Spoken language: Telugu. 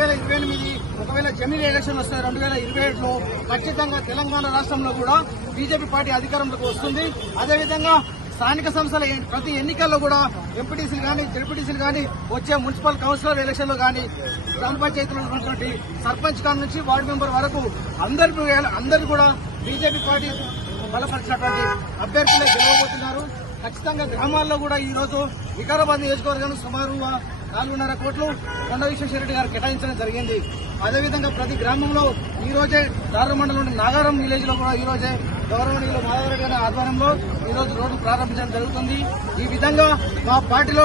ఒకవేళ ఇరవై ఎనిమిది ఒకవేళ జెనీ ఎలక్షన్ వస్తాయి రెండు వేల ఇరవై ఏడులో ఖచ్చితంగా తెలంగాణ రాష్ట్రంలో కూడా బీజేపీ పార్టీ అధికారంలోకి వస్తుంది. అదేవిధంగా స్థానిక సంస్థల ప్రతి ఎన్నికల్లో కూడా ఎంపీటీసీలు కానీ జడ్పీటీసీలు కానీ వచ్చే మున్సిపల్ కౌన్సిలర్ ఎలక్షన్లో కానీ గ్రామ పంచాయతీలో ఉన్నటువంటి సర్పంచ్ కాడ నుంచి వార్డు మెంబర్ వరకు అందరి అందరు కూడా బీజేపీ పార్టీ బలపరిచినటువంటి అభ్యర్థులే గెలవబోతున్నారు. ఖచ్చితంగా గ్రామాల్లో కూడా ఈ రోజు వికారాబాద్ నియోజకవర్గం సుమారు నాలుగున్నర కోట్లు కొండ విశ్వేశ్వరరెడ్డి గారు కేటాయించడం జరిగింది. అదేవిధంగా ప్రతి గ్రామంలో ఈ రోజే దారు మండలం నాగారం విలేజ్లో కూడా ఈ రోజే గౌరవనీయులు మాధవరెడ్డి గారి ఆధ్వర్యంలో ఈ రోజు రోడ్డు ప్రారంభించడం జరుగుతుంది. ఈ విధంగా మా పార్టీలో